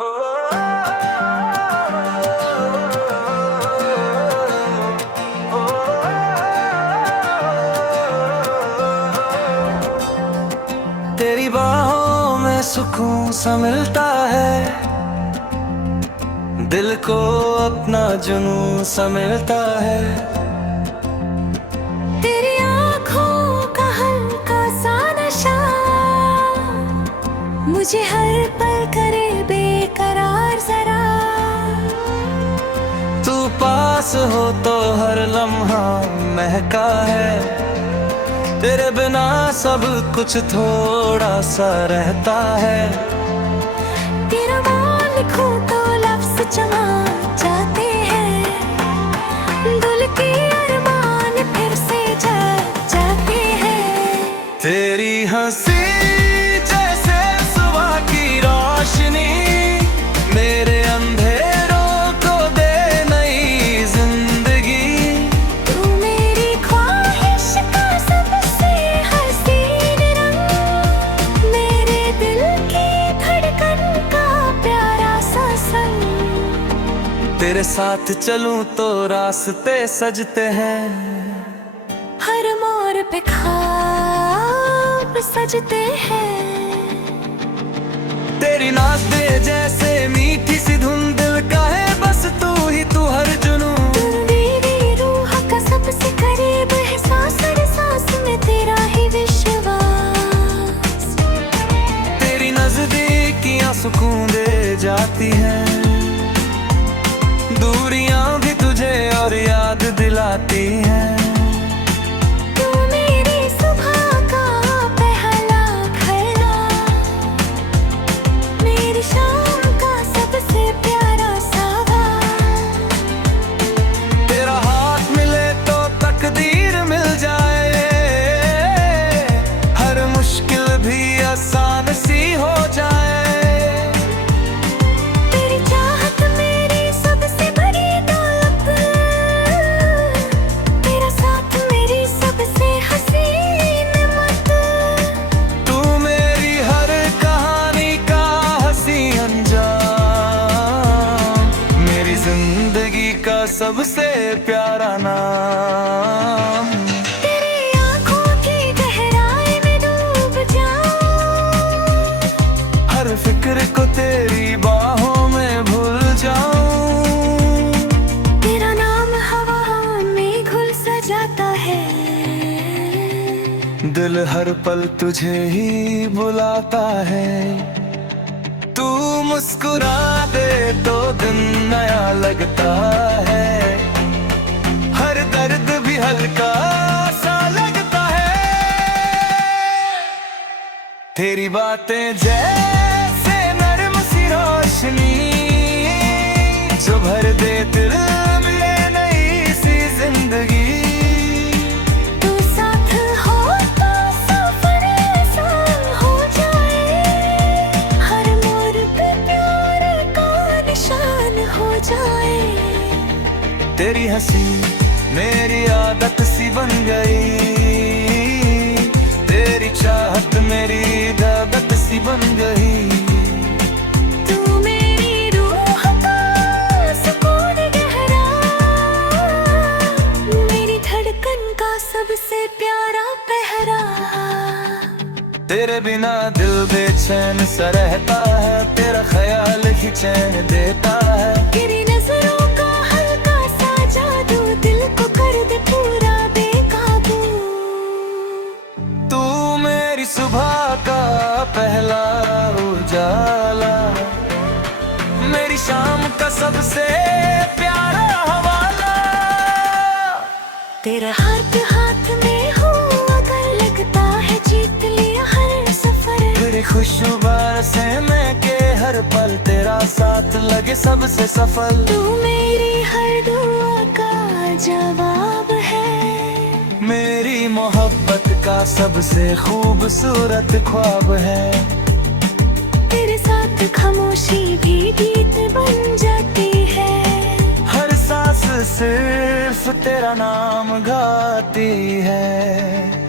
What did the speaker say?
तेरी बाहों में सुकून सा मिलता है, दिल को अपना जुनून सा मिलता है। तेरी आँखों का हल्का सा नशा मुझे हर पल करे बेकरार जरा। तू पास हो तो हर लम्हा महका है, तेरे बिना सब कुछ थोड़ा सा रहता है। तेरा नाम लिखूं तो लफ्ज़ जमा जाते हैं, दिल के अरमान फिर से जग जाते हैं। तेरी हंसी जैसे सुबह की रोशनी, मेरे अंधेरों को दे नई जिंदगी। तू मेरी ख्वाहिश का सबसे हसीन रंग, मेरे दिल की धड़कन का प्यारा सा संग। तेरे साथ चलूं तो रास्ते सजते हैं, हर मोड़ पे ख्वाब सजते हैं। तेरी नाज़े जैसे मीठी सी धुन, दिल का है बस तू ही तू हर जुनून। तू मेरी रूह का सबसे करीब है, सांस हर सांस में तेरा ही विश्वास। तेरी नज़दीकियां सुकून दे जाती हैं, दूरियां भी तुझे और याद दिलाती हैं। तू मेरी सुबह का पहला खड़ा, मेरी शाम का सबसे प्यारा सावा। तेरा हाथ मिले तो तकदीर मिल जाए, हर मुश्किल भी आसान सी हो जाए। तेरी चाहत मेरी सबसे बड़ी दौलत, तेरा साथ मेरी सबसे हसीन मत। तू मेरी हर कहानी का हंसी अंजाम, मेरी जिंदगी का सबसे प्यारा नाम। तेरी आँखों की गहराई में डूब जाऊं, हर फिक्र को तेरी बाहों में भूल जाऊं। तेरा नाम हवा में घुल सा जाता है, दिल हर पल तुझे ही बुलाता है। तू मुस्कुरा दे तो दिन नया लगता है, हर दर्द भी हल्का सा लगता है। तेरी बातें जैसे नरम सी रोशनी, जो भर दे दिल में नई सी जिंदगी। तू साथ हो तो सफर आसान हो जाए, हर मोड़ पे प्यार का निशान हो जाए। तेरी हंसी मेरी आदत सी बन गई, तेरी चाहत मेरी आदत सी बन गई। तू मेरी रूह का सुकून गहरा, मेरी धड़कन का सबसे प्यारा पहरा। तेरे बिना दिल बेचैन सा रहता है, तेरा ख्याल ही चैन देता है। तेरी नजरों का हल्का सा जादू दिल को कर दे पूरा बेकाबू। तू मेरी सुबह का पहला उजाला, मेरी शाम का सबसे प्यारा हवाला। तेरा हाथ हाथ में हो अगर लगता है जीत लिया हर सफर। तेरी खुशबू से मैं के हर पल तेरा साथ लगे सबसे सफल। तू मेरी हर दुआ का जवाब है, मेरी मोहब्बत का सबसे खूबसूरत ख्वाब है। तेरे साथ खामोशी भी गीत बन जाती है, हर सांस सिर्फ तेरा नाम गाती है।